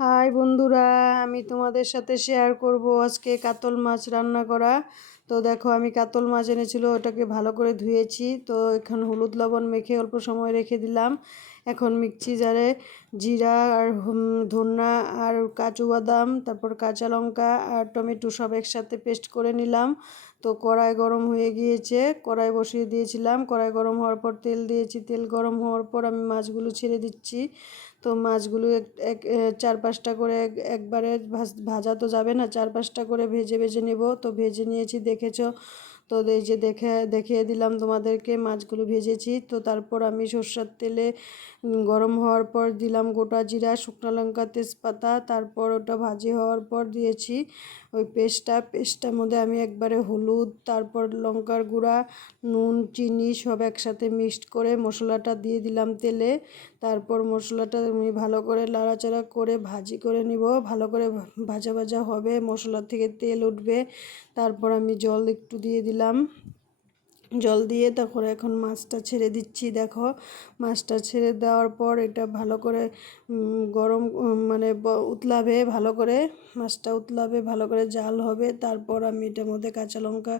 High বন্ধুরা, আমি তোমাদের সাথে শেয়ার করব আজকে কাতল মাছ রান্না করা। তো দেখো, আমি কাতল মাছ এনেছিল, ওটাকে ভালো করে ধুয়েছি। তো এখন হলুদ লবণ মেখে অল্প সময় রেখে দিলাম। এখন মিক্সি জারে জিরা আর ধন্যা আর কাজু বাদাম, তারপর কাঁচা লঙ্কা আর টমেটো সব একসাথে পেস্ট করে নিলাম। তো কড়াই গরম হয়ে গিয়েছে, কড়াই বসিয়ে দিয়েছিলাম। কড়াই গরম হওয়ার পর তেল দিয়েছি, তেল গরম হওয়ার পর আমি মাছগুলো ছেড়ে দিচ্ছি। তো মাছগুলো এক এক চার পাঁচটা করে একবারে ভাজা তো যাবে না, চার পাঁচটা করে ভেজে ভেজে নেব। তো ভেজে নিয়েছি, দেখেছো। তো এই যে দেখিয়ে দিলাম তোমাদেরকে মাছগুলো ভেজেছি। তো তারপর আমি সর্ষের তেলে গরম হওয়ার পর দিলাম গোটা জিরা, শুকনো লঙ্কা, তেজপাতা। তারপর ওটা ভাজি হওয়ার পর দিয়েছি ওই পেস্টটার মধ্যে আমি একবারে হলুদ, তারপর লঙ্কার গুঁড়া, নুন, চিনি সব একসাথে মিক্সড করে মশলাটা দিয়ে দিলাম তেলে। তারপর মশলাটা আমি ভালো করে নাড়াচাড়া করে ভাজি করে নিব। ভালো করে ভাজা ভাজা হবে, মশলা থেকে তেল উঠবে। তারপর আমি জল একটু দিয়ে দিলাম। জল দিয়ে তারপরে এখন মাছটা ছেড়ে দিচ্ছি। দেখো, মাছটা ছেড়ে দেওয়ার পর এটা ভালো করে গরম মানে উতলাবে ভালো করে, মাছটা উতলাবে ভালো করে, জাল হবে। তারপর আমি এটার মধ্যে কাঁচা লঙ্কা,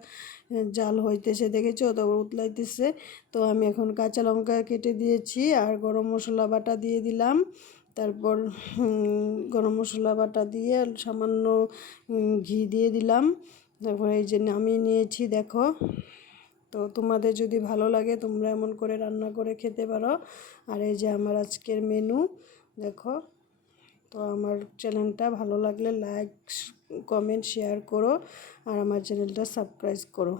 জাল হইতেছে দেখেছো, তারপর উতলাইতেছে। তো আমি এখন কাঁচা লঙ্কা কেটে দিয়েছি আর গরম মশলা বাটা দিয়ে দিলাম। তারপর গরম মশলা বাটা দিয়ে সামান্য ঘি দিয়ে দিলাম। তারপরে এই যে নামিয়ে নিয়েছি, দেখো। তো তোমাদের যদি ভালো লাগে তোমরা এমন করে রান্না করে খেতে পারো। আর এই যে আমার আজকের মেনু, দেখো। তো আমার চ্যানেলটা ভালো লাগলে লাইক, কমেন্ট, শেয়ার করো আর আমার চ্যানেলটা সাবস্ক্রাইব করো।